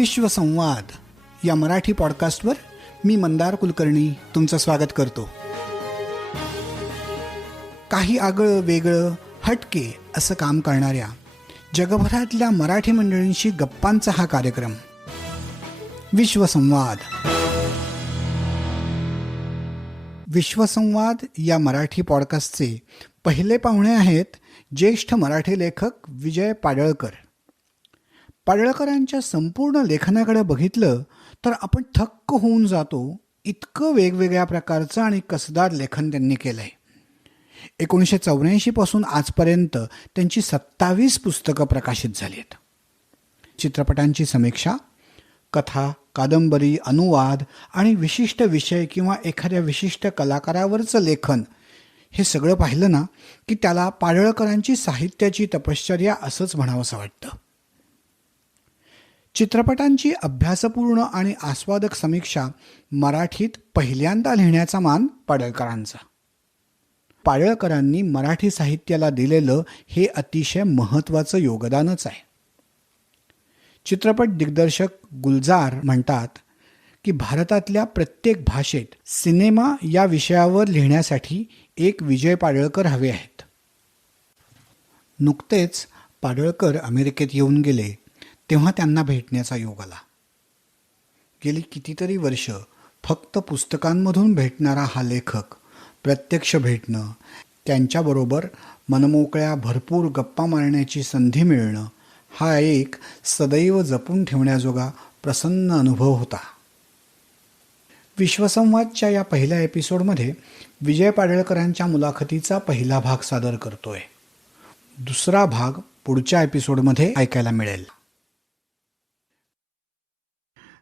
विश्वसंवाद या मराठी पॉडकास्टवर मी मंदार कुलकर्णी तुमचं स्वागत करतो. काही आगळं वेगळं हटके असं काम करणाऱ्या जगभरातल्या मराठी मंडळींशी गप्पांचा हा कार्यक्रम विश्वसंवाद. विश्वसंवाद या मराठी पॉडकास्टचे पहिले पाहुणे आहेत ज्येष्ठ मराठी लेखक विजय पाडळकर. पाडळकरांच्या संपूर्ण लेखनाकडे बघितलं तर आपण थक्क होऊन जातो, इतकं वेगवेगळ्या प्रकारचं आणि कसदार लेखन त्यांनी केलं आहे. 1984 पासून आजपर्यंत त्यांची 27 पुस्तकं प्रकाशित झाली आहेत. चित्रपटांची समीक्षा, कथा, कादंबरी, अनुवाद आणि विशिष्ट विषय किंवा एखाद्या विशिष्ट कलाकारावरचं लेखन, हे सगळं पाहिलं ना की त्याला पाडळकरांची साहित्याची तपश्चर्या असंच म्हणावंसं वाटतं. चित्रपटांची अभ्यासपूर्ण आणि आस्वादक समीक्षा मराठीत पहिल्यांदा लिहिण्याचा मान पाडळकरांचा. पाडळकरांनी मराठी साहित्याला दिलेलं हे अतिशय महत्त्वाचं योगदानच आहे. चित्रपट दिग्दर्शक गुलजार म्हणतात की भारतातल्या प्रत्येक भाषेत सिनेमा या विषयावर लिहिण्यासाठी एक विजय पाडळकर हवे आहेत. नुकतेच पाडळकर अमेरिकेत येऊन गेले तेव्हा त्यांना भेटण्याचा योग आला. गेली कितीतरी वर्ष फक्त पुस्तकांमधून भेटणारा हा लेखक प्रत्यक्ष भेटणं, त्यांच्याबरोबर मनमोकळ्या भरपूर गप्पा मारण्याची संधी मिळणं, हा एक सदैव जपून ठेवण्याजोगा प्रसन्न अनुभव होता. विश्वसंवादच्या या पहिल्या एपिसोडमध्ये विजय पाडळकरांच्या मुलाखतीचा पहिला भाग सादर करतोय. दुसरा भाग पुढच्या एपिसोडमध्ये ऐकायला मिळेल.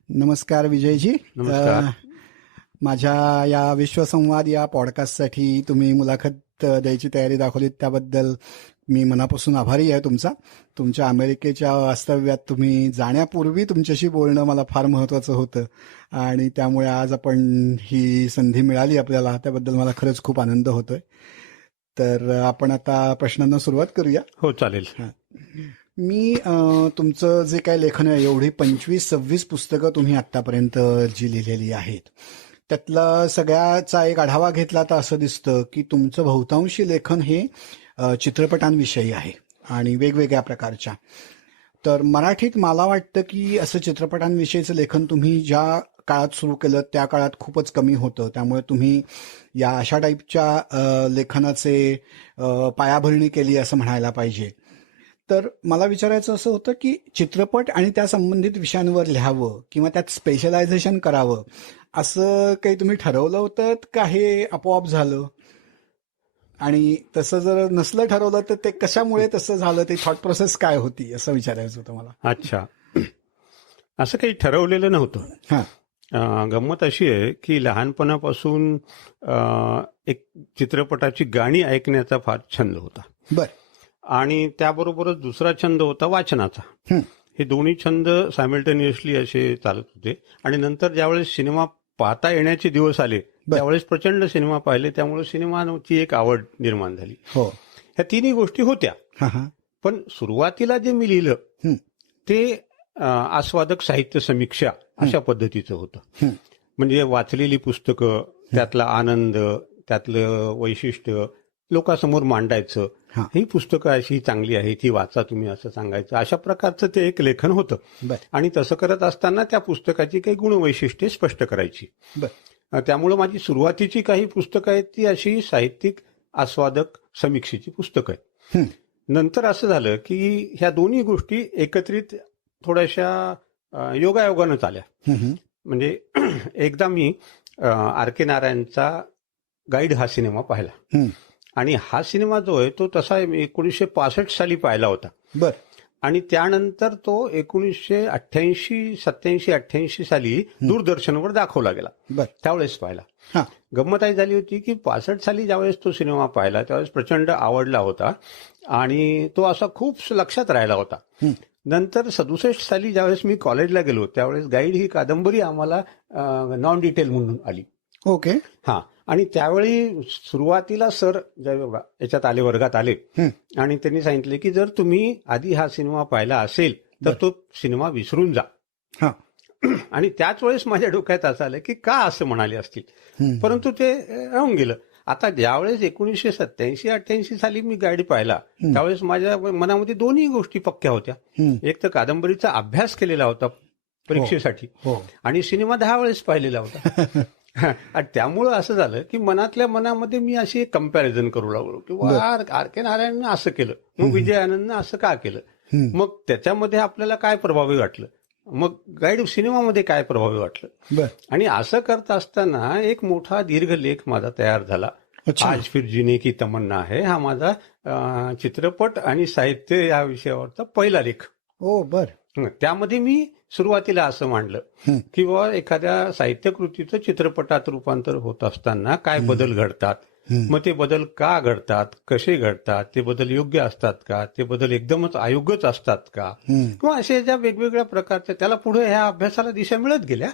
नमस्कार विजयजी. नमस्कार. माझ्या या विश्वसंवाद या पॉडकास्टसाठी तुम्ही मुलाखत द्यायची तयारी दाखवलीत त्याबद्दल मी मनापासून आभारी आहे तुमचा. तुमच्या अमेरिकेच्या वास्तव्यात तुम्ही जाण्यापूर्वी तुमच्याशी बोलणं मला फार महत्त्वाचं होतं आणि त्यामुळे आज आपण ही संधी मिळाली आपल्याला, त्याबद्दल मला खरंच खूप आनंद होतोय. तर आपण आता प्रश्नांना सुरुवात करूया. हो, चालेल. मी तुमचं जे काय लेखन आहे, एवढी 25-26 पुस्तकं तुम्ही आत्तापर्यंत जी लिहिलेली आहेत, त्यातला सगळ्याचा एक आढावा घेतला तर असं दिसतं की तुमचं बहुतांशी लेखन हे चित्रपटांविषयी आहे आणि वेगवेगळ्या प्रकारच्या. तर मराठीत मला वाटतं की असं चित्रपटांविषयीचं लेखन तुम्ही ज्या काळात सुरू केलं त्या काळात खूपच कमी होतं. त्यामुळे तुम्ही या अशा टाईपच्या लेखनाचे पायाभरणी केली असं म्हणायला पाहिजे. तर मला विचारायचं असं होतं की चित्रपट आणि त्या संबंधित विषयांवर लिहावं किंवा त्यात स्पेशलायझेशन करावं असं काही तुम्ही ठरवलं होतं का हे आपोआप झालं? आणि तसं जर नसलं ठरवलं तर ते कशामुळे तसं झालं, ते थॉट प्रोसेस काय होती असं विचारायचं होतं मला. अच्छा, असं काही ठरवलेलं नव्हतं. हां. गंमत अशी आहे की लहानपणापासून एक चित्रपटाची गाणी ऐकण्याचा फार छंद होता. बरं. आणि त्याबरोबरच दुसरा छंद होता वाचनाचा. हे दोन्ही छंद सायमल्टेनियसली असे चालत होते. आणि नंतर ज्यावेळेस सिनेमा पाहता येण्याचे दिवस आले त्यावेळेस प्रचंड सिनेमा पाहिले, त्यामुळे सिनेमाची एक आवड निर्माण झाली. हो, ह्या तिन्ही गोष्टी होत्या. पण सुरुवातीला जे मी लिहिलं ते आस्वादक साहित्य समीक्षा अशा पद्धतीचं होतं. म्हणजे वाचलेली पुस्तकं, त्यातला आनंद, त्यातलं वैशिष्ट्य लोकांसमोर मांडायचं. ही पुस्तकं अशी चांगली आहे, ती वाचा तुम्ही असं सांगायचं. अशा प्रकारचं ते एक लेखन होतं. आणि तसं करत असताना त्या पुस्तकाची काही गुणवैशिष्ट्ये स्पष्ट करायची. त्यामुळं माझी सुरुवातीची काही पुस्तकं आहेत ती अशी साहित्यिक आस्वादक समीक्षेची पुस्तकं आहेत. नंतर असं झालं की ह्या दोन्ही गोष्टी एकत्रित थोड्याशा योगायोगानं आल्या. म्हणजे एकदा मी आर के नारायणचा गाईड हा सिनेमा पाहिला. आणि हा सिनेमा जो आहे तो तसा 1965 साली पाहिला होता. आणि त्यानंतर तो 1987, 88 साली दूरदर्शनवर दाखवला गेला. त्यावेळेस पाहिला. गंमत आई झाली होती की 65 साली ज्यावेळेस तो सिनेमा पाहिला त्यावेळेस प्रचंड आवडला होता आणि तो असा खूप लक्षात राहिला होता. नंतर 67 साली ज्यावेळेस मी कॉलेजला गेलो त्यावेळेस गाईड ही कादंबरी आम्हाला नॉन डिटेल म्हणून आली. ओके. आणि त्यावेळी सुरुवातीला सर याच्यात आले, वर्गात आले आणि त्यांनी सांगितले की जर तुम्ही आधी हा सिनेमा पाहिला असेल तर तो सिनेमा विसरून जा. हा. आणि त्याच वेळेस माझ्या डोक्यात असं आलं की का असं म्हणाले असतील, परंतु ते राहून गेलं. आता ज्यावेळेस 1987-88 साली मी गाडी पाहिला त्यावेळेस माझ्या मनामध्ये दोन्ही गोष्टी पक्क्या होत्या. एक तर कादंबरीचा अभ्यास केलेला होता परीक्षेसाठी आणि सिनेमा 10 वेळेस पाहिलेला होता. आणि त्यामुळं असं झालं की मनातल्या मनामध्ये मी अशी एक कंपॅरिझन करू लागलो की आर के नारायणनं असं केलं, मग विजय आनंदनं असं का केलं, मग त्याच्यामध्ये आपल्याला काय प्रभावी वाटलं, मग गाईड सिनेमामध्ये काय प्रभावी वाटलं. आणि असं करत असताना एक मोठा दीर्घ लेख माझा तयार झाला. आज फिर जीने की तमन्ना है, हा माझा चित्रपट आणि साहित्य या विषयावरचा पहिला लेख. त्यामध्ये मी सुरुवातीला असं मांडलं की बाबा एखाद्या साहित्यकृतीचं चित्रपटात रूपांतर होत असताना काय बदल घडतात, मग ते बदल का घडतात, कसे घडतात, ते बदल योग्य असतात का, ते बदल एकदमच अयोग्यच असतात का, किंवा असे ज्या वेगवेगळ्या प्रकारच्या त्याला पुढे ह्या अभ्यासाला दिशा मिळत गेल्या.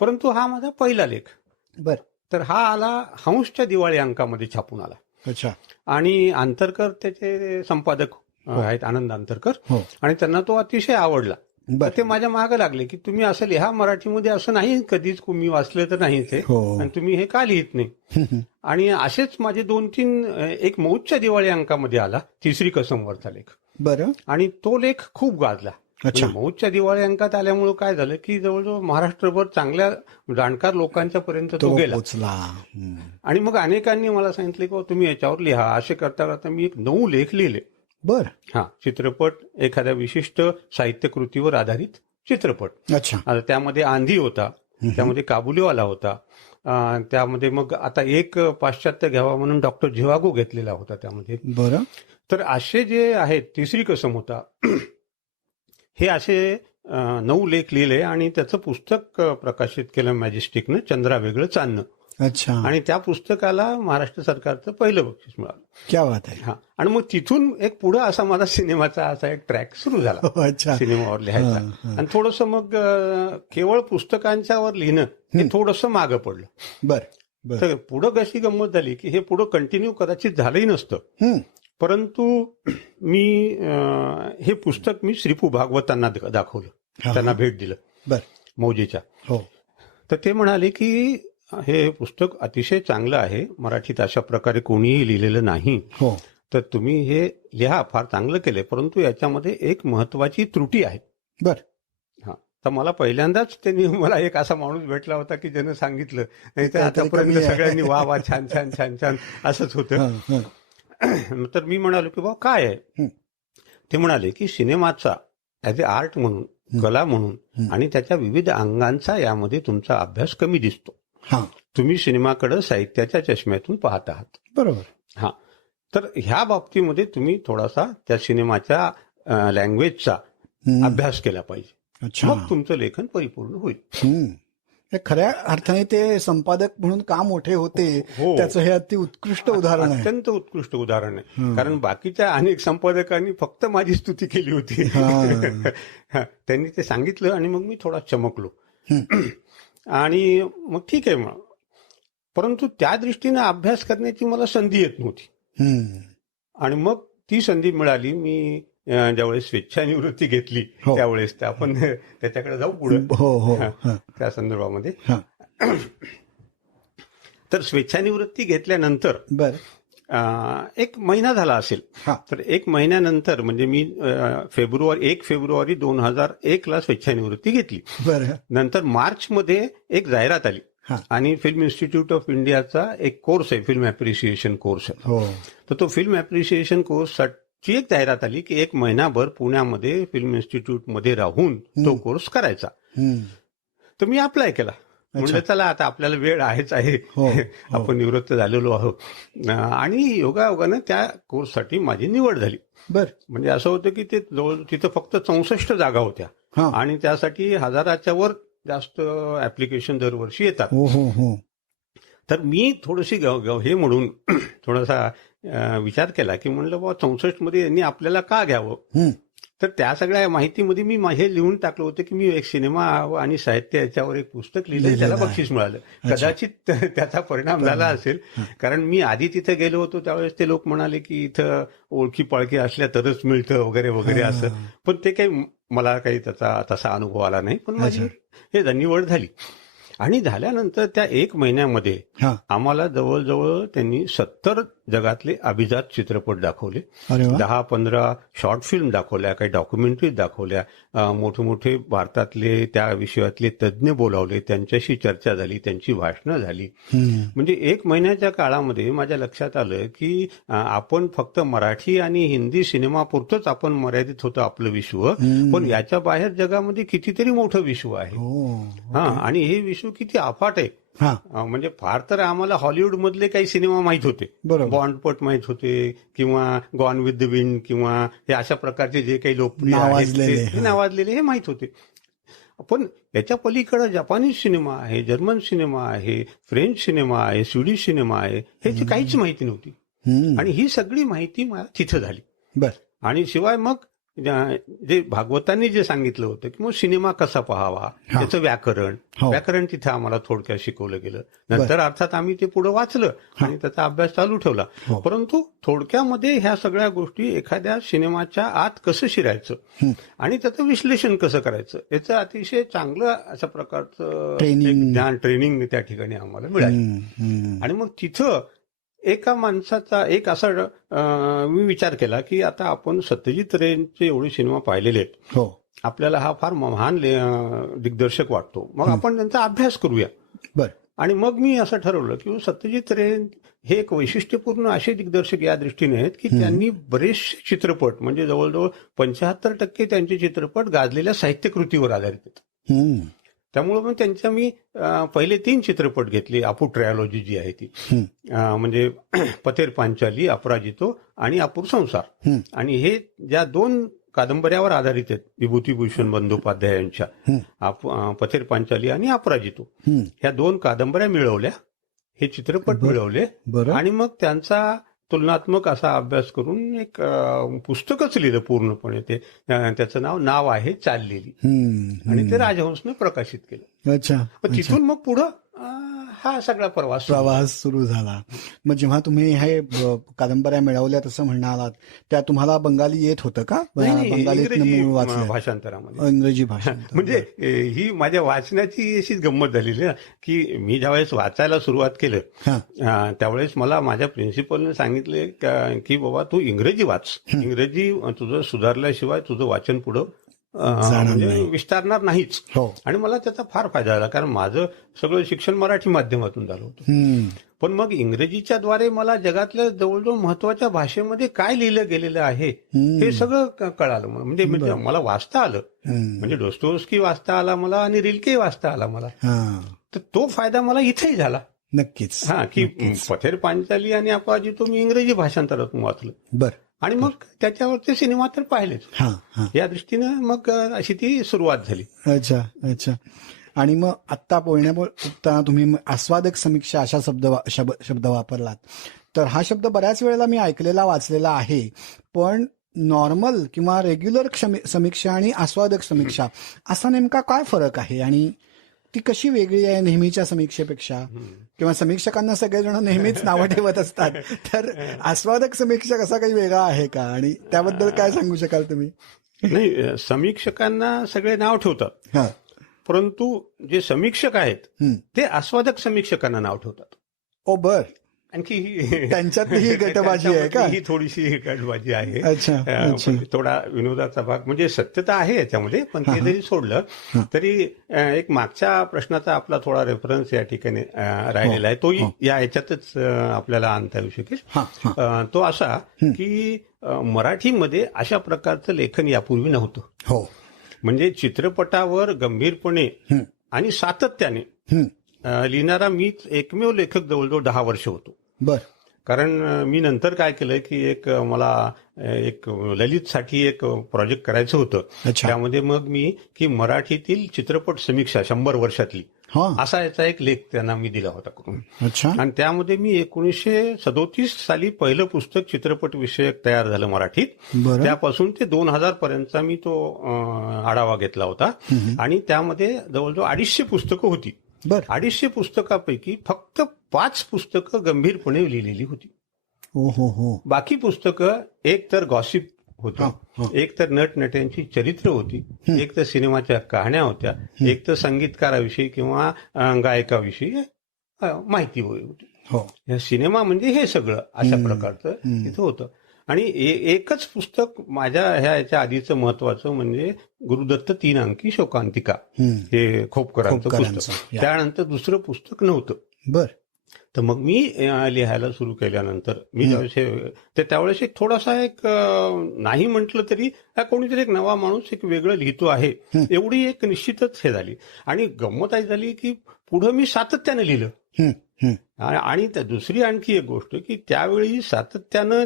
परंतु हा माझा पहिला लेख. तर हा आला हंसच्या दिवाळी अंकामध्ये छापून आला. आणि आंतरकर त्याचे संपादक आहेत, आनंद आंतरकर, आणि त्यांना तो अतिशय आवडला. ते माझ्या मागे लागले की तुम्ही असं लिहा मराठीमध्ये, असं नाही कधीच मी वाचलं तर नाही ते, आणि तुम्ही हे का लिहित नाही. आणि असेच माझे 2-3 एक मौजच्या दिवाळी अंकामध्ये आला तिसरी कसमवरचा लेख. आणि तो लेख खूप गाजला. मौजच्या दिवाळी अंकात आल्यामुळे काय झालं की जवळजवळ महाराष्ट्रभर चांगल्या जाणकार लोकांच्या पर्यंत तो गेला. आणि मग अनेकांनी मला सांगितले की तुम्ही याच्यावर लिहा. असे करता करता मी एक 9 लेख लिहिले. चित्रपट, एखाद्या विशिष्ट साहित्य कृतीवर आधारित चित्रपट. आता त्यामध्ये आंधी होता, त्यामध्ये काबुलीवाला होता, त्यामध्ये मग आता एक पाश्चात्य घ्यावा म्हणून डॉक्टर झिवागो घेतलेला होता त्यामध्ये. तर असे जे आहेत, तिसरी कसम होता, हे असे 9 लेख लिहिले आणि त्याचं पुस्तक प्रकाशित केलं मॅजेस्टिकनं, चंद्रा वेगळं चांदणं. आणि त्या पुस्तकाला महाराष्ट्र सरकारचं पहिलं बक्षीस मिळालं. क्या बात आहे. आणि मग तिथून एक पुढे असा माझा सिनेमाचा असा एक ट्रॅक सुरू झाला सिनेमावर लिहायचा. आणि थोडंसं मग केवळ पुस्तकांच्यावर लिहिणं हे थोडंसं मागं पडलं. तर पुढं कशी गंमत झाली की हे पुढं कंटिन्यू कदाचित झालंही नसतं, परंतु मी हे पुस्तक मी श्रीपू भागवतांना दाखवलं, त्यांना भेट दिलं मौजेच्या. तर ते म्हणाले की हे पुस्तक अतिशय चांगलं आहे, मराठीत अशा प्रकारे कोणीही लिहिलेलं नाही, तर तुम्ही हे लिहा, फार चांगलं केलंय, परंतु याच्यामध्ये एक महत्वाची त्रुटी आहे. तर मला पहिल्यांदाच त्यांनी मला एक असा माणूस भेटला होता की ज्यानं सांगितलं, नाही तर आतापर्यंत सगळ्यांनी वा वा छान छान छान छान असंच होतं. तर मी म्हणालो की बाबा काय आहे. ते म्हणाले की सिनेमाचा ऍज ए आर्ट म्हणून, कला म्हणून आणि त्याच्या विविध अंगांचा यामध्ये तुमचा अभ्यास कमी दिसतो. तुम्ही सिनेमाकडे साहित्याच्या चष्म्यातून पाहत आहात. तर ह्या बाबतीमध्ये तुम्ही थोडासा त्या सिनेमाच्या लँग्वेजचा अभ्यास केला पाहिजे, मग तुमचं लेखन परिपूर्ण होईल. खऱ्या अर्थाने ते संपादक म्हणून का मोठे होते त्याचं हे अति उत्कृष्ट उदाहरण आहे. अत्यंत उत्कृष्ट उदाहरण आहे. कारण बाकीच्या अनेक संपादकांनी फक्त माझी स्तुती केली होती. त्यांनी ते सांगितलं आणि मग मी थोडा चमकलो. आणि मग ठीक आहे मग, परंतु त्या दृष्टीने अभ्यास करण्याची मला संधी येत नव्हती. आणि मग ती संधी मिळाली. मी ज्यावेळेस स्वेच्छानिवृत्ती घेतली त्यावेळेस आपण त्याच्याकडे जाऊ पुढे त्या संदर्भामध्ये. तर स्वेच्छानिवृत्ती घेतल्यानंतर एक महिना झाला असेल, तर 1 महिन्यानंतर म्हणजे मी 1 फेब्रुवारी 2001 स्वेच्छानिवृत्ती घेतली. नंतर मार्चमध्ये एक जाहिरात आली आणि फिल्म इन्स्टिट्यूट ऑफ इंडियाचा एक कोर्स आहे, फिल्म अप्रिसिएशन कोर्स आहे. तर तो फिल्म अप्रिसिएशन कोर्सची एक जाहिरात आली की 1 महिनाभर पुण्यामध्ये फिल्म इन्स्टिट्यूटमध्ये राहून तो कोर्स करायचा. तर मी अप्लाय केला. म्हणजे चला आता आपल्याला वेळ आहेच आहे, आपण निवृत्त झालेलो आहोत. आणि योगायोगानं त्या कोर्ससाठी माझी निवड झाली. म्हणजे असं होतं की ते जवळ तिथं फक्त 64 जागा होत्या आणि त्यासाठी 1000च्या वर जास्त ऍप्लिकेशन दरवर्षी येतात. तर मी थोडीशी हे म्हणून थोडासा विचार केला की म्हणलं बाबा 64 मध्ये यांनी आपल्याला का घ्यावं. तर त्या सगळ्या माहितीमध्ये मी हे लिहून टाकलं होतं की मी एक सिनेमा आणि साहित्य याच्यावर एक पुस्तक लिहिलं, त्याला बक्षीस मिळालं. कदाचित त्याचा परिणाम झाला असेल, कारण मी आधी तिथे गेलो होतो त्यावेळेस ते लोक म्हणाले की इथं ओळखी पाळखी असल्या तरच मिळतं वगैरे वगैरे असं. पण ते काही मला काही त्याचा तसा अनुभव आला नाही, पण माझी अच्छा. हे निवड झाली. आणि झाल्यानंतर त्या 1 महिन्यामध्ये हा. आम्हाला जवळजवळ त्यांनी 70 जगातले अभिजात चित्रपट दाखवले, अरे वा. 10-15 शॉर्ट फिल्म दाखवल्या, काही डॉक्युमेंटरीज दाखवल्या, मोठे मोठे भारतातले त्या विषयातले तज्ज्ञ बोलावले, त्यांच्याशी चर्चा झाली, त्यांची भाषणं झाली. म्हणजे 1 महिन्याच्या काळामध्ये माझ्या लक्षात आलं की आपण फक्त मराठी आणि हिंदी सिनेमापुरतंच आपण मर्यादित होतं आपलं विश्व, पण याच्या बाहेर जगामध्ये कितीतरी मोठं विश्व आहे. हा, आणि हे विश्व किती अफाट आहे. म्हणजे फार तर आम्हाला हॉलिवूड मधले काही सिनेमा माहित होते, बॉन्डपट माहित होते, किंवा गॉन विथ द विंड, किंवा हे अशा प्रकारचे जे काही लोकप्रिय आहेत नावाजलेले हे माहित होते. पण याच्या पलीकडे जपानीज सिनेमा आहे, जर्मन सिनेमा आहे, फ्रेंच सिनेमा आहे, स्वीडिश सिनेमा आहे, ह्याची काहीच माहिती नव्हती. आणि ही सगळी माहिती मला तिथं झाली. आणि शिवाय मग जे भागवतांनी जे सांगितलं होतं की मग सिनेमा कसा पाहावा, त्याचं व्याकरण तिथे आम्हाला थोडक्यात शिकवलं गेलं. नंतर अर्थात आम्ही ते पुढे वाचलं आणि त्याचा अभ्यास चालू ठेवला. परंतु थोडक्यामध्ये ह्या सगळ्या गोष्टी एखाद्या सिनेमाच्या आत कसं शिरायचं आणि त्याचं विश्लेषण कसं करायचं याचं अतिशय चांगलं अशा प्रकारचं ज्ञान, ट्रेनिंग त्या ठिकाणी आम्हाला मिळालं. आणि मग तिथं एका माणसाचा एक असा मी विचार केला की आता आपण सत्यजित रेंचे एवढे सिनेमा पाहिलेले आहेत, आपल्याला हा फार महान दिग्दर्शक वाटतो, मग आपण त्यांचा अभ्यास करूया. आणि मग मी असं ठरवलं की सत्यजित रे हे एक वैशिष्ट्यपूर्ण असे दिग्दर्शक या दृष्टीने आहेत की त्यांनी बरेचसे चित्रपट, म्हणजे जवळजवळ 75% त्यांचे चित्रपट गाजलेल्या साहित्यकृतीवर आधारित आहेत. त्यामुळे मग त्यांच्या मी पहिले 3 चित्रपट घेतले. अपूर ट्रायोलॉजी जी आहे ती, म्हणजे पथेर पांचाली, अपराजितो आणि अपूर संसार. आणि हे ज्या 2 कादंबऱ्यावर आधारित आहेत विभूतीभूषण बंदोपाध्याय यांच्या, पथेर पांचाली आणि अपराजितो, ह्या 2 कादंबऱ्या मिळवल्या, हे चित्रपट मिळवले. आणि मग त्यांचा तुलनात्मक असा अभ्यास करून एक पुस्तकच लिहिलं पूर्णपणे. ते त्याचं नाव आहे चाललेली, आणि ते राजहंसनं प्रकाशित केलं. अच्छा. तिथून मग पुढं हा सगळा प्रवास सुरू झाला. मग जेव्हा तुम्ही हे कादंबऱ्या मिळवल्या तसं म्हणालात, त्या तुम्हाला बंगाली येत होतं का? इंग्रजी भाषांतरामध्ये, इंग्रजी भाषा. म्हणजे ही माझ्या वाचण्याची अशीच गंमत झालेली ना की मी ज्यावेळेस वाचायला सुरुवात केलं त्यावेळेस मला माझ्या प्रिन्सिपलने सांगितले की बाबा तू इंग्रजी वाच, इंग्रजी तुझं सुधारल्याशिवाय तुझं वाचन पुढं म्हणजे विस्तारणार नाहीच. आणि मला त्याचा फार फायदा झाला, कारण माझं सगळं शिक्षण मराठी माध्यमातून झालं होतं. पण मग इंग्रजीच्या द्वारे मला जगातल्या जवळजवळ महत्वाच्या भाषेमध्ये काय लिहिलं गेलेलं आहे हे सगळं कळालं. म्हणजे मला वाचता आलं, म्हणजे डोस्टोव्स्की वाचता आला मला आणि रिल्के वाचता आला मला. तर तो फायदा मला इथेही झाला. नक्कीच. की पथेर पांचाली आणि अपराजितो मी इंग्रजी भाषांतरातून वाचलं. आणि मग त्याच्यावरचे सिनेमा तर पाहिलेच. या दृष्टीनं मग अशी ती सुरुवात झाली. अच्छा. आणि मग आत्ता बोलण्यापुरता तुम्ही आस्वादक समीक्षा अशा शब्द वापरलात, तर हा शब्द बऱ्याच वेळेला मी ऐकलेला वाचलेला आहे. पण नॉर्मल किंवा रेग्युलर समीक्षा आणि आस्वादक समीक्षा असा नेमका काय फरक आहे, आणि ती कशी वेगळी आहे नेहमीच्या समीक्षेपेक्षा? किंवा समीक्षकांना सगळेजण नेहमीच नावं ठेवत असतात, तर आस्वादक समीक्षा कसा काही वेगळा आहे का, आणि त्याबद्दल काय सांगू शकाल तुम्ही? नाही, समीक्षकांना सगळे नाव ठेवतात, परंतु जे समीक्षक आहेत ते आस्वादक समीक्षकांना नाव ठेवतात. आणखी त्यांच्यातही गटबाजी आहे का? ही थोडीशी गटबाजी आहे. अच्छा. थोडा विनोदाचा भाग, म्हणजे सत्यता आहे याच्यामध्ये, पण ते जरी सोडलं तरी एक मागच्या प्रश्नाचा आपला थोडा रेफरन्स या ठिकाणी राहिलेला आहे, तोही या ह्याच्यातच आपल्याला आणता येऊ शकेल. तो असा की मराठीमध्ये अशा प्रकारचं लेखन यापूर्वी नव्हतं. म्हणजे चित्रपटावर गंभीरपणे आणि सातत्याने लिहिणारा मीच एकमेव लेखक जवळजवळ 10 वर्ष होतो. कारण मी नंतर काय केलं की मला एक ललितसाठी एक प्रोजेक्ट करायचं होतं. त्यामध्ये मग मी की मराठीतील चित्रपट समीक्षा 100 वर्षातली असा याचा एक लेख त्यांना मी दिला होता करून. आणि त्यामध्ये मी 1937 साली पहिलं पुस्तक चित्रपट विषयक तयार झालं मराठीत. त्यापासून ते 2000 पर्यंतचा मी तो आढावा घेतला होता. आणि त्यामध्ये जवळजवळ 250 पुस्तकं होती. 250 पुस्तकापैकी फक्त 5 पुस्तकं गंभीरपणे लिहिलेली होती. बाकी पुस्तकं एक तर गॉसिप होतं. एक तर नटनट्यांची चरित्र होती, एक तर सिनेमाच्या कहाण्या होत्या, एक तर संगीतकाराविषयी किंवा गायकाविषयी माहिती होती. हो. सिनेमा म्हणजे हे सगळं अशा प्रकारचं तिथं होतं. आणि एकच पुस्तक माझ्या ह्याच्या आधीचं महत्वाचं म्हणजे गुरुदत्त 3 अंकी शोकांतिका, हे खोपकरांचं पुस्तक. त्यानंतर दुसरं पुस्तक नव्हतं. बर. तर मग मी लिहायला सुरू केल्यानंतर मी त्यावेळेस एक थोडासा एक नाही म्हटलं तरी कोणीतरी एक नवा माणूस एक वेगळं लिहितो आहे एवढी एक निश्चितच हे झाली. आणि गंमत आई झाली की पुढं मी सातत्यानं लिहिलं. आणि दुसरी आणखी एक गोष्ट की त्यावेळी सातत्यानं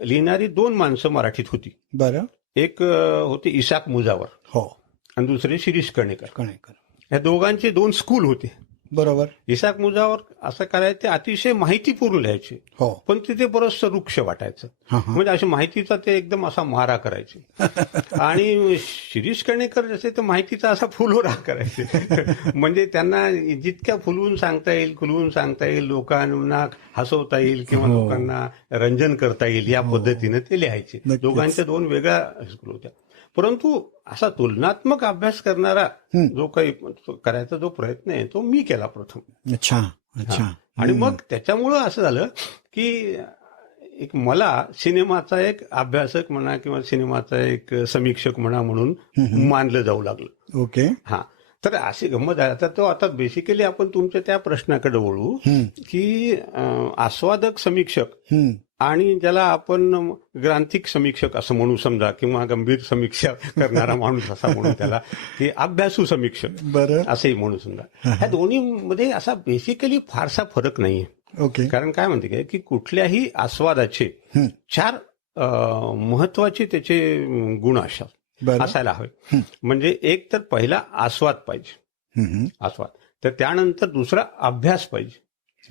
लिहिणारी 2 माणसं मराठीत होती. बरं. एक होते इसाक मुजावर, हो, आणि दुसरे शिरीष कणेकर. या दोघांचे 2 स्कूल होते. बरोबर. इसाक मुजावर असं करायचे, ते अतिशय माहितीपूर्ण लिहायचे, हो, पण तिथे बरंचसं वृक्ष वाटायचं. म्हणजे अशा माहितीचा ते एकदम असा मारा करायचे. आणि शिरीष कणेकर जसे तर माहितीचा असा फुलोरा करायचे. म्हणजे त्यांना जितक्या फुलवून सांगता येईल, खुलवून सांगता येईल, लोकांना हसवता येईल किंवा लोकांना रंजन करता येईल या पद्धतीने ते लिहायचे. दोघांच्या 2 वेगळ्या स्कूल होत्या. परंतु असा तुलनात्मक अभ्यास करणारा जो काही करायचा जो प्रयत्न आहे तो मी केला प्रथम. अच्छा अच्छा. आणि मग त्याच्यामुळं असं झालं की एक मला सिनेमाचा एक अभ्यासक म्हणा किंवा सिनेमाचा एक समीक्षक म्हणा म्हणून मानलं जाऊ लागलं. ओके. हा. तर अशी गंमत आहे. आता बेसिकली आपण तुमच्या त्या प्रश्नाकडे वळू की आस्वादक समीक्षक आणि ज्याला आपण ग्रांथिक समीक्षक असं म्हणू समजा, किंवा गंभीर समीक्षा करणारा माणूस असा म्हणू त्याला, की अभ्यासू समीक्षक बरं असंही म्हणू समजा. ह्या दोन्हीमध्ये असा बेसिकली फारसा फरक नाहीये. ओके. कारण काय म्हणते काय की कुठल्याही आस्वादाचे 4 महत्वाचे त्याचे गुण असायला हवे. म्हणजे एक तर पहिला आस्वाद पाहिजे, आस्वाद. तर त्यानंतर दुसरा अभ्यास पाहिजे,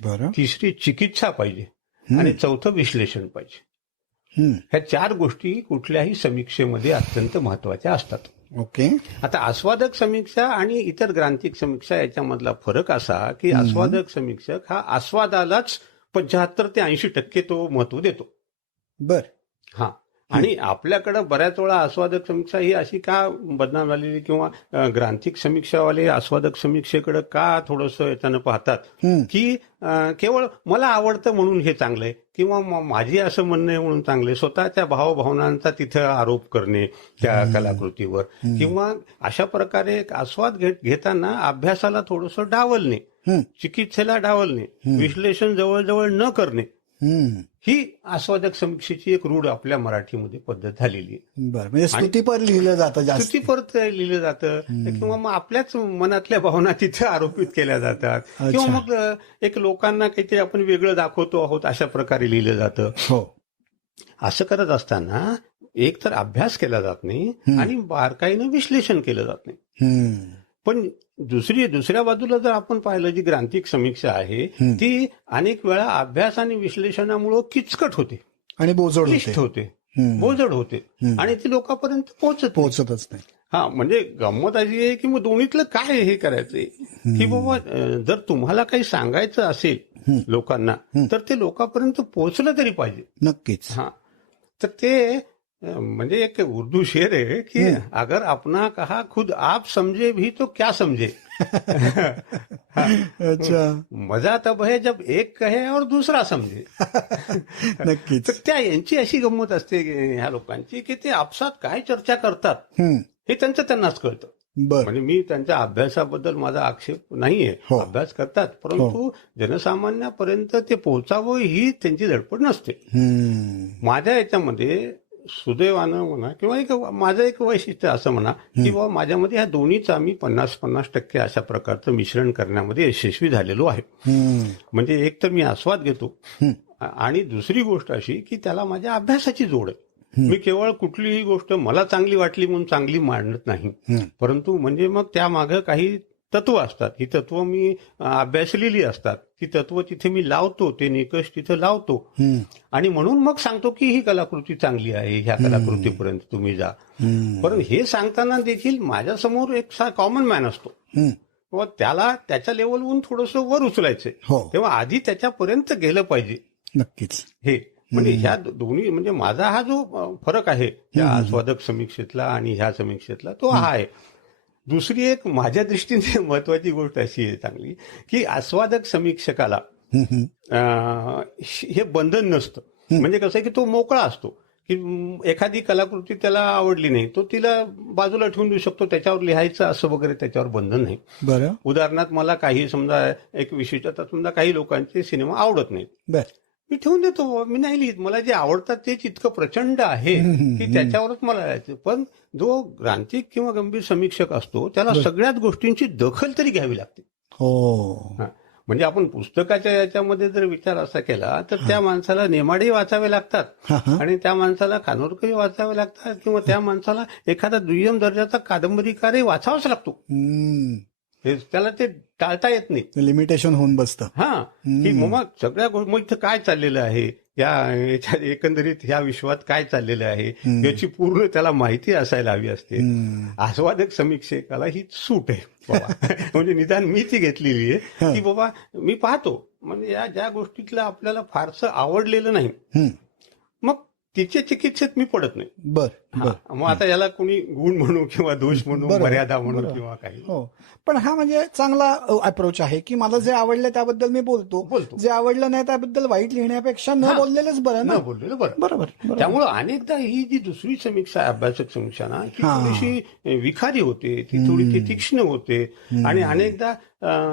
बरं. तिसरी चिकित्सा पाहिजे, आणि चौथं विश्लेषण पाहिजे. ह्या 4 गोष्टी कुठल्याही समीक्षेमध्ये अत्यंत महत्वाच्या असतात. ओके. आता आस्वादक समीक्षा आणि इतर ग्रांथिक समीक्षा याच्यामधला फरक असा की आस्वादक समीक्षक हा आस्वादालाच 75 ते 80% तो महत्व देतो. बर. हा. आणि आपल्याकडे बऱ्याच वेळा आस्वादक समीक्षा ही अशी का बदनाम झालेली, किंवा ग्रांथिक समीक्षावाले आस्वादक समीक्षेकडे का थोडंसं याच्यानं पाहतात की केवळ मला आवडतं म्हणून हे चांगलंय, किंवा माझी असं म्हणणं आहे म्हणून चांगले, स्वतःच्या भावभावनांचा तिथं आरोप करणे त्या कलाकृतीवर, किंवा अशा प्रकारे एक आस्वाद घेताना अभ्यासाला थोडंसं डावलणे, चिकित्सेला डावलणे, विश्लेषण जवळजवळ न करणे, ही आस्वादक समीक्षेची एक रूढ आपल्या मराठीमध्ये पद्धत झालेली आहे. बरं. म्हणजे स्तुतीपर लिहिलं जातं, जास्त स्तुतीपर लिहिलं जातं, किंवा मग आपल्याच मनातल्या भावना तिथे आरोपित केल्या जातात, किंवा मग एक लोकांना काहीतरी आपण वेगळं दाखवतो आहोत अशा प्रकारे लिहिलं जातं. हो. असं करत असताना एक तर अभ्यास केला जात नाही आणि बारकाईनं विश्लेषण केलं जात नाही. पण दुसऱ्या बाजूला जर आपण पाहिलं, जी ग्रांथिक समीक्षा आहे ती अनेक वेळा अभ्यास आणि विश्लेषणामुळे किचकट होते आणि बोजड होते आणि ती लोकांपर्यंत पोहोचतच नाही. हा. म्हणजे गंमत अशी आहे की मग दोन्हीतलं काय हे करायचंय की बाबा जर तुम्हाला काही सांगायचं असेल लोकांना तर ते लोकांपर्यंत पोहोचलं तरी पाहिजे. नक्कीच. हा. तर ते म्हणजे एक उर्दू शेर है कि अगर अपना कहा खुद आप समझे भी तो क्या समझे. अच्छा. मजा तब है जब एक कहे और दूसरा समजे. नक्कीच. तर यांची अशी गंमत असते ह्या लोकांची की ते आपसात काय चर्चा करतात हे त्यांनाच कळतं. म्हणजे मी त्यांच्या अभ्यासाबद्दल माझा आक्षेप नाहीये, अभ्यास करतात, परंतु जनसामान्यापर्यंत ते पोहोचावं ही त्यांची धडपड नसते. माझ्या याच्यामध्ये सुदैवानं म्हणा किंवा माझं एक वैशिष्ट्य असं म्हणा की बाबा माझ्यामध्ये ह्या दोन्हीचा मी 50% अशा प्रकारचं मिश्रण करण्यामध्ये यशस्वी झालेलो आहे. म्हणजे एक तर मी आस्वाद घेतो आणि दुसरी गोष्ट अशी की त्याला माझ्या अभ्यासाची जोड आहे. मी केवळ कुठलीही गोष्ट मला चांगली वाटली म्हणून चांगली मांडत नाही, परंतु म्हणजे मग त्यामागे काही तत्व असतात. ही तत्व मी अभ्यासलेली असतात, ती तत्व तिथे मी लावतो, ते निकष तिथे लावतो आणि म्हणून मग सांगतो की ही कलाकृती चांगली आहे, ह्या कलाकृतीपर्यंत तुम्ही जा. पण हे सांगताना देखील माझ्यासमोर एक कॉमन मॅन असतो, किंवा त्याला त्याच्या लेवलवरून थोडंसं वर उचलायचंय, तेव्हा आधी त्याच्यापर्यंत गेलं पाहिजे. नक्कीच. हे म्हणजे ह्या दोन्ही म्हणजे माझा हा जो फरक आहे या आस्वादक समीक्षेतला आणि ह्या समीक्षेतला तो हा आहे. दुसरी एक माझ्या दृष्टीने महत्वाची गोष्ट अशी आहे चांगली की आस्वादक समीक्षकाला हे बंधन नसतं. म्हणजे कसं आहे की तो मोकळा असतो की एखादी कलाकृती त्याला आवडली नाही तो तिला बाजूला ठेवून देऊ शकतो, त्याच्यावर लिहायचं असं वगैरे त्याच्यावर बंधन नाही. बरं. उदाहरणार्थ मला काही समजा एक विशिष्ट आता समजा काही लोकांचे सिनेमा आवडत नाहीत, मी ठेवून देतो, मी नाही लिहित. मला जे आवडतात तेच इतकं प्रचंड आहे की त्याच्यावरच मला लिहायचं. पण जो ग्रांथिक किंवा गंभीर समीक्षक असतो त्याला सगळ्याच गोष्टींची दखल तरी घ्यावी लागते. हो. म्हणजे आपण पुस्तकाच्या याच्यामध्ये जर विचार असा केला तर त्या माणसाला नेमाडे वाचावे लागतात आणि त्या माणसाला कानोरकरी वाचावे लागतात किंवा त्या माणसाला एखादा दुय्यम दर्जाचा कादंबरीकारही वाचावाच लागतो. त्याला ते टाळता येत नाही, लिमिटेशन होऊन बसतं. की मग सगळ्या मग इथं काय चाललेलं आहे, या एकंदरीत ह्या विश्वात काय चाललेलं आहे याची पूर्ण त्याला माहिती असायला हवी असते. आस्वादक समीक्षकाला ही सूट आहे बाबा. म्हणजे निदान मी ती घेतलेली आहे की बाबा मी पाहतो म्हणजे या ज्या गोष्टीतलं आपल्याला फारसं आवडलेलं नाही मग तिच्या चिकित्सेत मी पडत नाही. मग आता याला कोणी गुण म्हणू किंवा दोष म्हणू, मर्यादा म्हणू किंवा काही. पण हा म्हणजे चांगला अप्रोच आहे की मला जे आवडलं त्याबद्दल मी बोलतो, जे आवडलं नाही त्याबद्दल वाईट लिहिण्यापेक्षा न बोललेलंच बरं. न बोललेलं बरं. बरोबर. त्यामुळं अनेकदा ही जी दुसरी समीक्षा आहे, अभ्यासक समीक्षा ना, ती थोडीशी विखारी होते, ती थोडी तीक्ष्ण होते आणि अनेकदा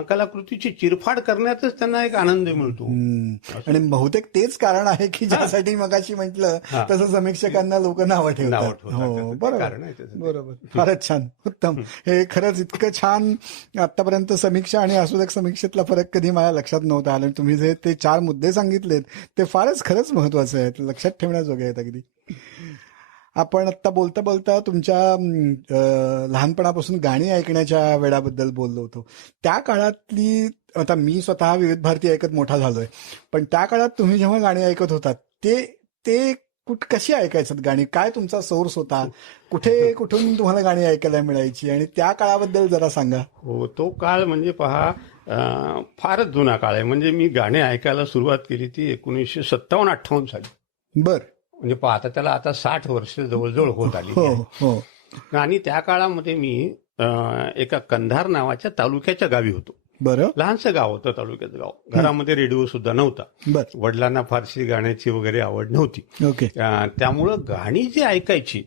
कलाकृतीची चिरफाड करण्यातच त्यांना एक आनंद मिळतो. आणि बहुतेक तेच कारण आहे की ज्यासाठी मगाशी म्हटलं तसं समीक्षकांना लोक नावं ठेवतात. बरोबर. फारच छान, उत्तम. हे खरंच इतकं छान. आतापर्यंत समीक्षा आणि आस्वादक समीक्षेतला फरक कधी माझ्या लक्षात नव्हता आला. तुम्ही जे ते 4 मुद्दे सांगितलेत ते फारच खरंच महत्वाचे आहेत, लक्षात ठेवण्याजोगे आहेत अगदी. आपण आता बोलता बोलता तुमच्या लहानपणापासून गाणी ऐकण्याच्या वेळाबद्दल बोललो होतो. त्या काळातली, आता मी स्वतः विविध भारती ऐकत मोठा झालोय, पण त्या काळात तुम्ही जेव्हा गाणी ऐकत होतात ते कशी ऐकायचं गाणी, काय तुमचा सोर्स होता, कुठून तुम्हाला गाणी ऐकायला मिळायची आणि त्या काळाबद्दल जरा सांगा. हो, तो काळ म्हणजे पहा फारच जुना काळ आहे. म्हणजे मी गाणी ऐकायला सुरुवात केली ती 1957-58 साली. म्हणजे पहा आता त्याला आता 60 वर्ष जवळजवळ होत आली. आणि त्या काळामध्ये मी एका कंधार नावाच्या तालुक्याच्या गावी होतो. लहानसं गाव होतं, तालुक्याचं गाव. घरामध्ये रेडिओ सुद्धा नव्हता. वडिलांना फारशी गाण्याची वगैरे आवड नव्हती. त्यामुळं गाणी जी ऐकायची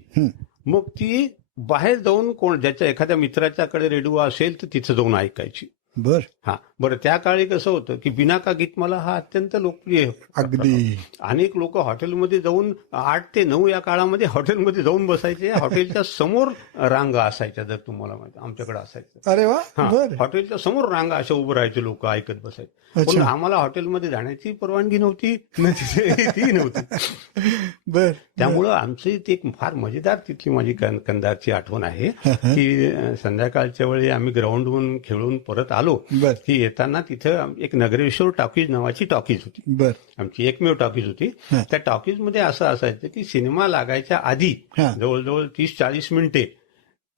मग ती बाहेर जाऊन कोण ज्याच्या एखाद्या मित्राच्याकडे रेडिओ असेल तर तिथं जाऊन ऐकायची. बरं त्या काळी कसं होतं की बिना का गीतमाला हा अत्यंत लोकप्रिय. अगदी अनेक लोक हॉटेलमध्ये जाऊन 8 ते 9 या काळामध्ये हॉटेलमध्ये जाऊन बसायचे. हॉटेलच्या समोर रांगा असायच्या, जर तुम्हाला माहिती आमच्याकडे असायचं. अरे वा. हॉटेलच्या समोर रांगा अशा उभं राहायचे, लोक ऐकत बसायचे. पण आम्हाला हॉटेलमध्ये जाण्याची परवानगी नव्हती, ती नव्हती. त्यामुळं आमची ती एक फार मजेदार तिथली माझी कंधारची आठवण आहे की संध्याकाळच्या वेळी आम्ही ग्राउंडहून खेळून परत आलो की येताना तिथं एक नगरेश्वर टॉकीज नावाची टॉकीज होती. आमची एकमेव टॉकीज होती. त्या टॉकीजमध्ये असं असायचं की सिनेमा लागायच्या आधी जवळजवळ 30-40 मिनिटे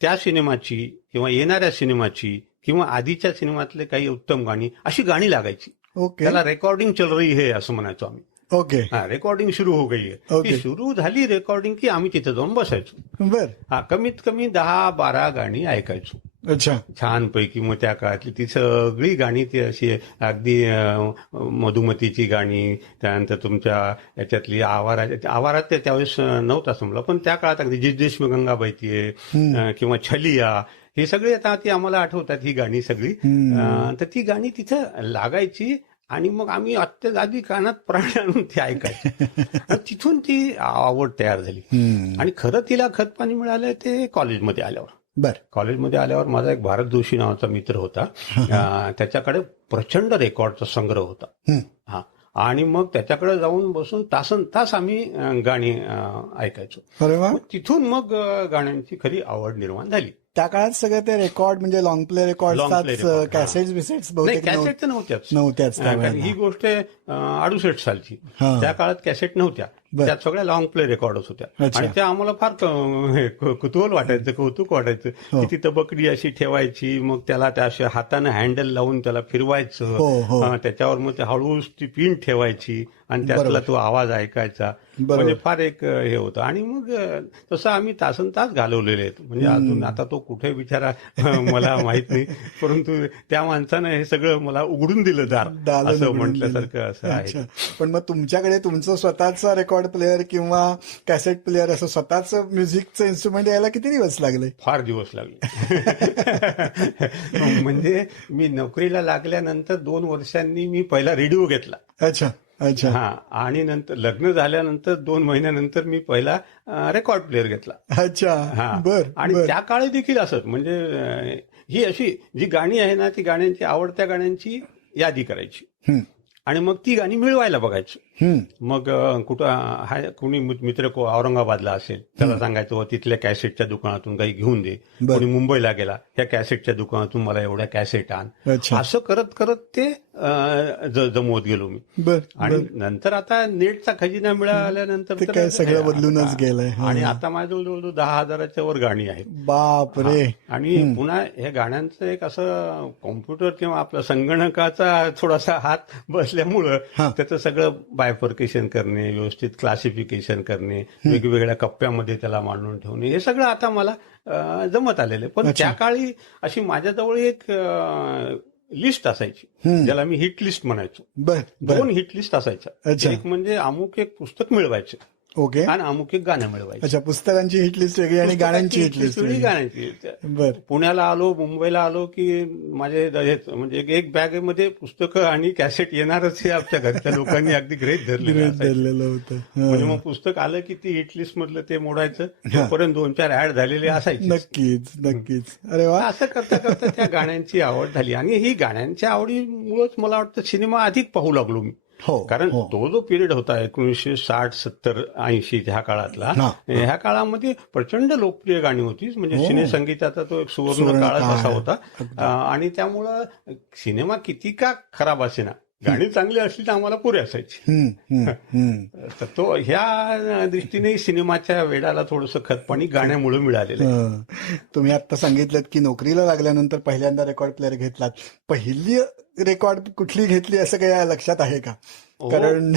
त्या सिनेमाची किंवा येणाऱ्या सिनेमाची किंवा आधीच्या सिनेमातले काही उत्तम गाणी अशी गाणी लागायची. त्याला रेकॉर्डिंग चल रही है असं म्हणायचो आम्ही. रेकॉर्डिंग सुरू हो गई है. ती सुरू झाली रेकॉर्डिंग की आम्ही तिथे जाऊन बसायचो. कमीत कमी 10-12 गाणी ऐकायचो छानपैकी. मग त्या काळातली ती सगळी गाणी ती अशी अगदी मधुमतीची गाणी, त्यानंतर तुमच्या याच्यातली आवारात त्यावेळेस नव्हता समजा, पण त्या काळात अगदी जिद्देश में गंगा बहतीये किंवा छलिया, हे सगळे आता ती आम्हाला आठवतात ही गाणी सगळी. तर ती गाणी तिथं लागायची आणि मग आम्ही आधी कानात प्राणी आणून ती ऐकायची. तिथून ती आवड तयार झाली. आणि खरं तिला खतपाणी मिळालं ते कॉलेजमध्ये आल्यावर. कॉलेजमध्ये आल्यावर माझा एक भारत जोशी नावाचा मित्र होता. त्याच्याकडे प्रचंड रेकॉर्डचा संग्रह होता. आणि मग त्याच्याकडे जाऊन बसून तासन तास आम्ही गाणी ऐकायचो. तिथून मग गाण्यांची खरी आवड निर्माण झाली. त्या काळात सगळं ते रेकॉर्ड म्हणजे लॉंग प्ले रेकॉर्ड, कॅसेट्स बिसेट्स कॅसेट तर नव्हत्याच. ही गोष्ट 68 सालची. त्या काळात कॅसेट नव्हत्या. त्यात सगळ्या लॉंग प्ले रेकॉर्डच होत्या. अच्छा. आणि त्या आम्हाला फार कुतूहल वाटायचं, कौतुक वाटायचं हो. की ती तबकडी अशी ठेवायची, मग त्याला त्या अशा हाताने हँडल लावून त्याला फिरवायचं, हो हो त्याच्यावर मग ते हळूच ती पिन ठेवायची आणि त्यातला बरोबर. तो आवाज ऐकायचा. बरोबर. म्हणजे फार एक हे होतं. आणि मग तसं आम्ही तासन तास घालवलेले आहेत. म्हणजे अजून आता तो कुठे बिचारा मला माहित नाही, परंतु त्या माणसानं हे सगळं मला उघडून दिलं दार, दालन असं उघडून म्हटल्यासारखं असं दिलं. आहे. अच्छा. पण मग तुमच्याकडे तुमचं स्वतःचा रेकॉर्ड प्लेअर किंवा कॅसेट प्लेअर असं स्वतःचं म्युझिकचं इन्स्ट्रुमेंट यायला किती दिवस लागले? फार दिवस लागले. म्हणजे मी नोकरीला लागल्यानंतर 2 वर्षांनी मी पहिला रेडिओ घेतला. अच्छा अच्छा हा, आणि नंतर लग्न झाल्यानंतर 2 महिन्यानंतर मी पहिला रेकॉर्ड प्लेअर घेतला. अच्छा. हा, बर आणि बर. त्या काळी देखील असत. म्हणजे ही अशी जी गाणी आहे ना, ती गाण्यांची, आवडत्या गाण्यांची यादी करायची हम्म, आणि मग ती गाणी मिळवायला बघायची. हम्म. मग कुणी मित्र औरंगाबादला असेल, त्याला सांगायचं तिथल्या कॅसेटच्या दुकानातून काही घेऊन दे. बर. कोणी मुंबईला गेला, त्या कॅसेटच्या दुकानातून मला एवढ्या कॅसेट आण. अच्छा. असं करत करत ते जमवत गेलो मी. बर आणि बर. नंतर आता नेटचा खजिना मिळाल्यानंतर ते तर काय सगळं बदलूनच आता- गेलंय. हा. आणि आता माझ्या जवळजवळ 10,000च्या वर गाणी आहेत. बाप रे. आणि पुन्हा हे गाण्यांचं एक असं कॉम्प्युटर किंवा आपला संगणकाचा थोडासा हात बसल्यामुळं हा. त्याचं सगळं बायफर्केशन करणे, व्यवस्थित क्लासिफिकेशन करणे, वेगवेगळ्या कप्प्यामध्ये त्याला मांडून ठेवणे, हे सगळं आता मला जमत आलेलं आहे. पण अच्छा. त्या काळी अशी माझ्याजवळ एक लिस्ट असायची, ज्याला मी हिट लिस्ट म्हणायचो. बर बर. 2 हिट लिस्ट असायच्या. अच्छा. एक म्हणजे अमुक एक पुस्तक मिळवायचं ओके. आणि अमुक एक गाणं मिळवायचं. अच्छा, पुस्तकांची हिट लिस्ट वेगळी आणि गाण्यांची हिट लिस्ट वेगळी, वेगळी. गाण्यांची. बर. पुण्याला आलो, मुंबईला आलो की माझे म्हणजे एक बॅगेमध्ये पुस्तकं आणि कॅसेट येणारच हे आमच्या घरच्या लोकांनी अगदी गृहीत धरलेलं गृहीत असायचं. धरलेलं होतं. म्हणजे हा. मग पुस्तक आलं की ती हिट लिस्ट मधलं ते मोडायचं, तोपर्यंत 2-4 ऍड झालेले असायचे. नक्कीच नक्कीच. अरे वा. असं करता करता त्या गाण्यांची आवड झाली. आणि ही गाण्यांच्या आवडीमुळेच मला वाटतं सिनेमा अधिक पाहू लागलो मी. हो कारण हो. तो जो पिरियड होता 1960, 70, 80 ह्या काळातला, हा. ह्या काळामध्ये प्रचंड लोकप्रिय गाणी होती. म्हणजे हो. सिनेसंगीताचा तो एक सुवर्ण सुवर्ण काळच काळ. असा होता. आणि त्यामुळं सिनेमा किती का खराब असेना, गाणी चांगली असली तर आम्हाला पुरे असायची. हम्म, हम्म, हम्म. तर तो ह्या दृष्टीने सिनेमाच्या वेडाला थोडंसं खतपाणी गाण्यामुळे मिळालेलं आहे. हा. तुम्ही आता सांगितलं की नोकरीला लागल्यानंतर पहिल्यांदा रेकॉर्ड प्लेअर घेतलात. पहिली रेकॉर्ड कुठली घेतली असं काही लक्षात आहे का? हो, कारण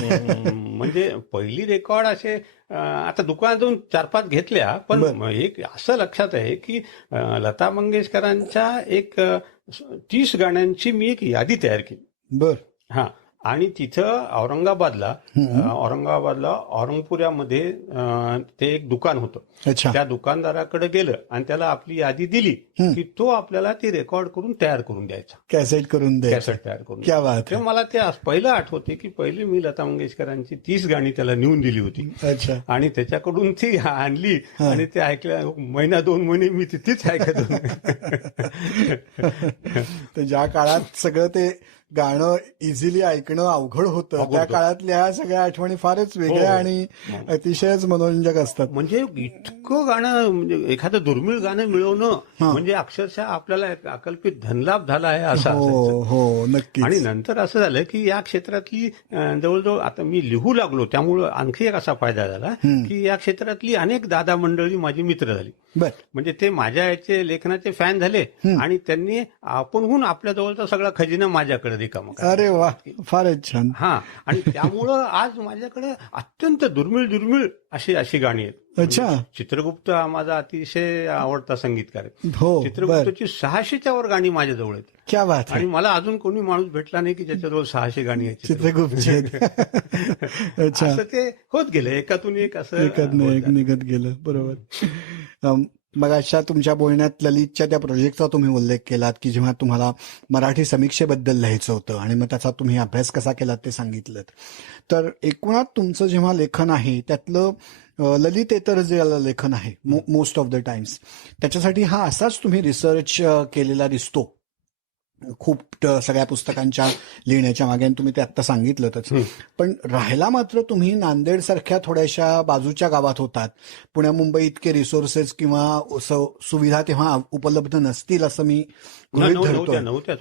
म्हणजे पहिली रेकॉर्ड असे आता दुकानातून 4-5 घेतल्या, पण एक असं लक्षात आहे की लता मंगेशकरांच्या एक 30 गाण्यांची मी एक यादी तयार केली. बर. हा, आणि तिथं औरंगाबादला औरंगपुऱ्यामध्ये ते एक दुकान होतं. अच्छा. त्या दुकानदाराकडे गेलं आणि त्याला आपली यादी दिली की तो आपल्याला ती रेकॉर्ड करून तयार करून द्यायचा, कॅसेट करून दे. कॅसेट तयार करून. क्या बात तेव्हा मला ते पहिलं आठवते की पहिली मी लता मंगेशकरांची 30 गाणी त्याला नेऊन दिली होती. अच्छा. आणि त्याच्याकडून ती आणली आणि ते ऐकल्या 1-2 महिने मी तिथेच ऐकत होतो. तर ज्या काळात सगळं ते गाणं इझिली ऐकणं अवघड होतं, त्या काळातल्या सगळ्या आठवणी फारच वेगळ्या आणि अतिशयच मनोरंजक असतात. म्हणजे इतकं गाणं, म्हणजे एखादं दुर्मिळ गाणं मिळवणं म्हणजे अक्षरशः आपल्याला एक अकल्पित धनलाभ झाला आहे असं असायचं. हो हो नक्की. आणि नंतर असं झालं की या क्षेत्रातली जवळजवळ आता मी लिहू लागलो, त्यामुळं आणखी एक असा फायदा झाला की या क्षेत्रातली अनेक दादा मंडळी माझी मित्र झाली. बर. म्हणजे ते माझ्या याचे लेखनाचे फॅन झाले आणि त्यांनी आपणहून आपल्या जवळचा सगळा खजिना माझ्याकडे रिकामा केला. अरे वा, फारच छान. हा, आणि त्यामुळं आज माझ्याकडे अत्यंत दुर्मिळ अशी गाणी आहेत. अच्छा. चित्रगुप्त हा माझा अतिशय आवडता संगीतकार आहे. हो. चित्रगुप्तची 600च्या वर गाणी माझ्याजवळ आहेत. क्या बात आणि आहे. मला अजून कोणी माणूस भेटला नाही की ज्याच्याजवळ 600 गाणी आहेत. चित्रगुप्तचे. अच्छा. असं ते होत गेलं, एकातून एक असं एकत नाही एक निघत गेलं. बरोबर. मग अशा तुमच्या बोलण्यात ललितच्या त्या प्रोजेक्टचा तुम्ही उल्लेख केलात की जेव्हा तुम्हाला मराठी समीक्षेबद्दल लिहायचं होतं आणि मग त्याचा तुम्ही अभ्यास कसा केलात ते सांगितलं. तर एकूणात तुमचं जेव्हा लेखन आहे त्यातलं ललितेतर जे लेखन आहे मोस्ट ऑफ द टाइम्स, त्याच्यासाठी हा असाच तुम्ही रिसर्च केलेला दिसतो. खूप सगळ्या पुस्तकांच्या लिहिण्याच्या मागे, आणि तुम्ही ते आत्ता सांगितलंच. पण राहायला मात्र तुम्ही नांदेड सारख्या थोड्याशा बाजूच्या गावात होतात. पुण्या मुंबई इतके रिसोर्सेस किंवा सुविधा तेव्हा उपलब्ध नसतील असं मी गृहीत धरतोय.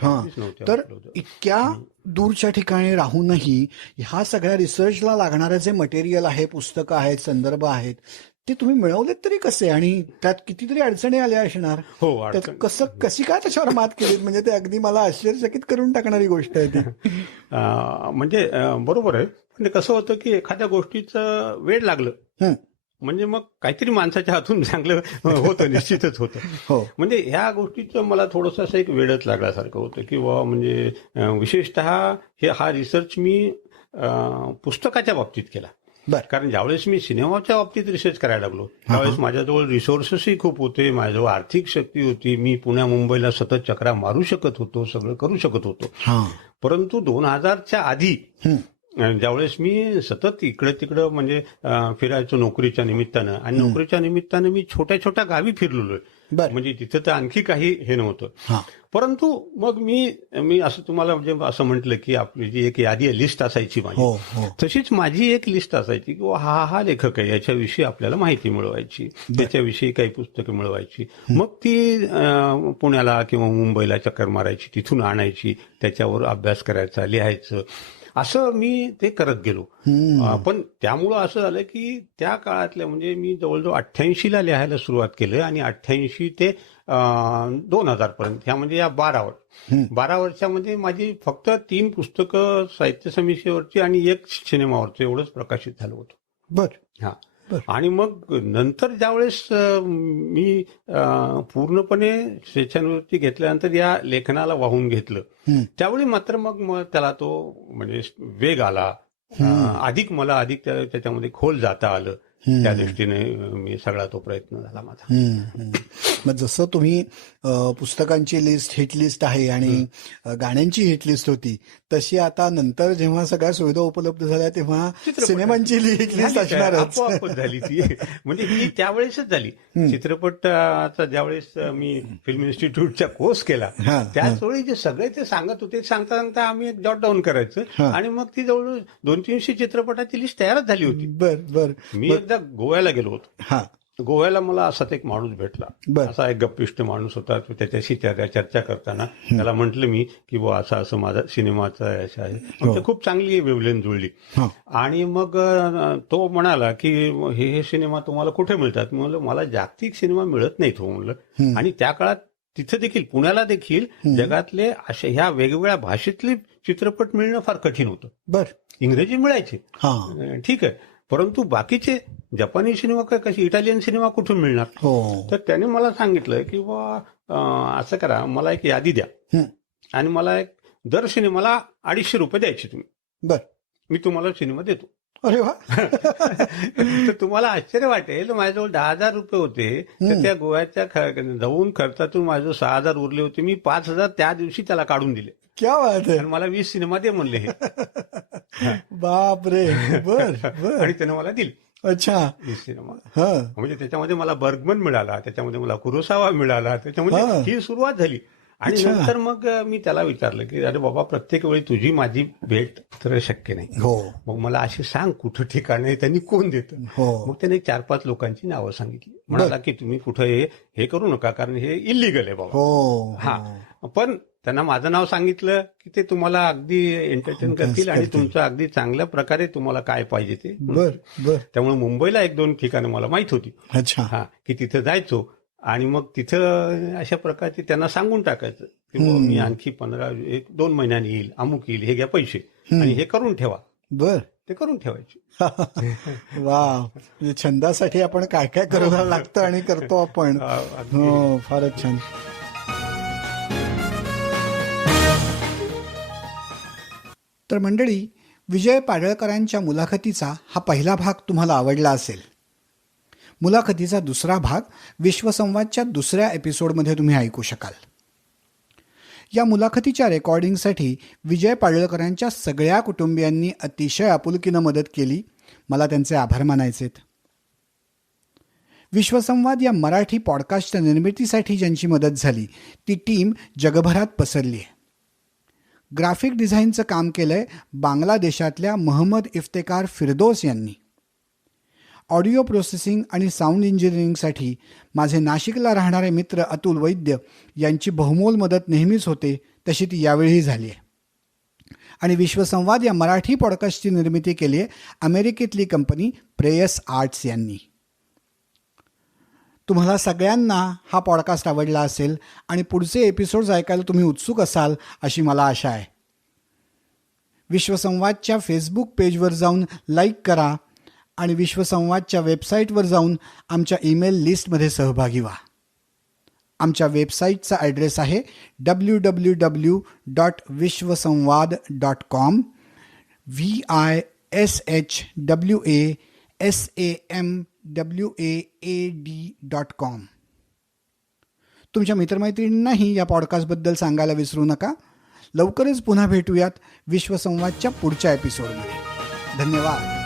तर इतक्या दूरच्या ठिकाणी राहूनही ह्या सगळ्या रिसर्चला लागणारं जे मटेरियल आहे, पुस्तकं आहेत, संदर्भ आहेत, ते तुम्ही मिळवलेत तरी कसे? आणि त्यात कितीतरी अडचणी आल्या असणार. हो, कशी काय त्याच्यावर मात केलीत? म्हणजे ते अगदी मला आश्चर्यचकित करून टाकणारी गोष्ट आहे ती. म्हणजे बरोबर आहे. पण कसं होतं की एखाद्या गोष्टीचं वेळ लागलं म्हणजे मग काहीतरी माणसाच्या हातून चांगलं होतं, निश्चितच होतं. म्हणजे ह्या गोष्टीचं मला थोडंसं असं एक वेळच लागल्यासारखं होतं की म्हणजे विशेषतः हा रिसर्च मी पुस्तकाच्या बाबतीत केला. कारण ज्यावेळेस मी सिनेमाच्या बाबतीत रिसर्च करायला लागलो त्यावेळेस माझ्याजवळ रिसोर्सेसही खूप होते, माझ्याजवळ आर्थिक शक्ती होती, मी पुण्या मुंबईला सतत चक्रा मारू शकत होतो, सगळं करू शकत होतो. परंतु 2000च्या आधी ज्यावेळेस मी सतत इकडे तिकडं म्हणजे फिरायचो नोकरीच्या निमित्तानं, आणि नोकरीच्या निमित्तानं मी छोट्या छोट्या गावी फिरलेलोय, म्हणजे तिथं तर आणखी काही हे नव्हतं. परंतु मग मी असं तुम्हाला म्हणजे असं म्हटलं की आपली जी एक यादी लिस्ट असायची माझी, तशीच माझी एक लिस्ट असायची की हा लेखक आहे, याच्याविषयी आपल्याला माहिती मिळवायची, त्याच्याविषयी काही पुस्तकं मिळवायची. मग ती पुण्याला किंवा मुंबईला चक्कर मारायची, तिथून आणायची, त्याच्यावर अभ्यास करायचा, लिहायचं, असं मी ते करत गेलो. पण त्यामुळं असं झालं की त्या काळातल्या म्हणजे मी जवळजवळ 88ला लिहायला सुरुवात केलं, आणि 88 ते 2000 पर्यंत ह्या म्हणजे या 12 वर्षामध्ये माझी फक्त 3 पुस्तकं साहित्य समीक्षेवरची आणि 1 सिनेमावरचं एवढंच प्रकाशित झालं होतं. आणि मग नंतर ज्यावेळेस मी पूर्णपणे स्वेच्छानिवृत्ती घेतल्यानंतर या लेखनाला वाहून घेतलं, त्यावेळी मात्र मग त्याला तो म्हणजे वेग आला, अधिक त्याच्यामध्ये खोल जाता आलं. त्या दृष्टीने मी सगळा तो प्रयत्न झाला माझा. मग जसं तुम्ही पुस्तकांची लिस्ट, हिट लिस्ट आहे आणि गाण्यांची हिट लिस्ट होती, तशी आता नंतर जेव्हा सगळ्या सुविधा उपलब्ध झाल्या तेव्हा सिनेमांची हिट लिस्ट असणारच. आपोआपच झाली ती, म्हणजे ही त्यावेळेसच झाली. चित्रपटाचा ज्यावेळेस मी फिल्म इन्स्टिट्यूटचा कोर्स केला त्याचवेळी जे सगळे ते सांगत होते, सांगता सांगता आम्ही एक जॉट डाऊन करायचं, आणि मग ती जवळ 200-300 चित्रपटाची लिस्ट तयारच झाली होती. बर. मी एकदा गोव्याला गेलो होतो. गोव्याला मला असाच एक माणूस भेटला, असा एक गप्पिष्ट माणूस होता. त्याच्याशी चर्चा करताना त्याला म्हटलं मी की असं माझा सिनेमाचा यश आहे. ते खूप चांगली वेवलेन जुळली, आणि मग तो म्हणाला की हे सिनेमा तुम्हाला कुठे मिळतात? म्हणलं मला जागतिक सिनेमा मिळत नाहीत हो म्हणलं. आणि त्या काळात तिथे देखील, पुण्याला देखील जगातले अशा ह्या वेगवेगळ्या भाषेतले चित्रपट मिळणं फार कठीण होतं. इंग्रजी मिळायचे, ठीक आहे, परंतु बाकीचे जपानी सिनेमा कशी, इटालियन सिनेमा कुठून मिळणार? तर त्याने मला सांगितलं की असं करा, मला एक यादी द्या आणि मला एक दर सिनेमाला ₹250 द्यायचे तुम्ही, मी तुम्हाला सिनेमा देतो. अरे वा. तर तुम्हाला आश्चर्य वाटेल, माझ्याजवळ ₹10,000 होते, तर त्या गोव्याच्या जाऊन खर्चातून माझं 6,000 उरले होते. मी 5,000 त्या दिवशी त्याला काढून दिले. क्या बात आहे. आणि मला 20 सिनेमा दे म्हणले हे. बापरे. बर. आणि त्याने मला दिली. अच्छा. 20 सिनेमा. म्हणजे त्याच्यामध्ये मला बर्गमन मिळाला, त्याच्यामध्ये मला कुरोसावा मिळाला, त्याच्यामध्ये ही सुरुवात झाली. आणि नंतर मग मी त्याला विचारलं की अरे बाबा, प्रत्येक वेळी तुझी माझी भेट तर शक्य नाही, मग मला अशी सांग कुठं ठिकाण आहे, त्यांनी कोण देतं. मग त्याने 4-5 लोकांची नावं सांगितली. म्हणाला की तुम्ही कुठं हे करू नका, कारण हे इलिगल आहे बाबा. पण त्यांना माझं नाव सांगितलं की ते तुम्हाला अगदी एंटरटेन करतील आणि तुमचं अगदी चांगल्या प्रकारे तुम्हाला काय पाहिजे ते. त्यामुळे मुंबईला 1-2 ठिकाणं मला माहित होती की तिथं जायचो, आणि मग तिथं अशा प्रकारचे त्यांना सांगून टाकायचं की मी आणखी 1-2 महिन्यांनी येईल, अमुक येईल, हे घ्या पैसे आणि हे करून ठेवा. ते करून ठेवायचे. वा, म्हणजे छंदासाठी आपण काय काय करायला लागतं आणि करतो आपण. फारच छान. तर मंडळी, विजय पाडळकरांच्या मुलाखतीचा हा पहिला भाग तुम्हाला आवडला असेल. मुलाखतीचा दुसरा भाग विश्वसंवादच्या दुसऱ्या एपिसोडमध्ये तुम्ही ऐकू शकाल. या मुलाखतीच्या रेकॉर्डिंगसाठी विजय पाडळकरांच्या सगळ्या कुटुंबियांनी अतिशय आपुलकीनं मदत केली. मला त्यांचे आभार मानायचेत. विश्वसंवाद या मराठी पॉडकास्टच्या निर्मितीसाठी ज्यांची मदत झाली ती टीम जगभरात पसरली आहे. ग्राफिक डिझाईनचं काम केलंय बांगलादेशातल्या महम्मद इफ्तेकार फिरदोस यांनी. ऑडिओ प्रोसेसिंग आणि साऊंड इंजिनिअरिंगसाठी माझे नाशिकला राहणारे मित्र अतुल वैद्य यांची बहुमोल मदत नेहमीच होते, तशी ती यावेळीही झाली आहे. आणि विश्वसंवाद या मराठी पॉडकास्टची निर्मिती केली आहे अमेरिकेतली कंपनी प्रेयस आर्ट्स यांनी. तुम्हाला सगळ्यांना हा पॉडकास्ट आवडला असेल आणि पुढचे एपिसोड्स ऐकायला तुम्ही उत्सुक असाल अशी मला आशा आहे. विश्वसंवादच्या फेसबुक पेजवर जाऊन लाईक करा आणि विश्वसंवादच्या वेबसाईटवर जाऊन आमच्या ईमेल लिस्टमध्ये सहभागी व्हा. आमच्या वेबसाईटचा ॲड्रेस आहे www.vishwasamwad.com vishwasamwad.com. तुमच्या मित्रमैत्रिणींनाही या पॉडकास्टबद्दल सांगायला विसरू नका. लवकरच पुन्हा भेटूयात विश्वसंवादच्या पुढच्या एपिसोडमध्ये. धन्यवाद.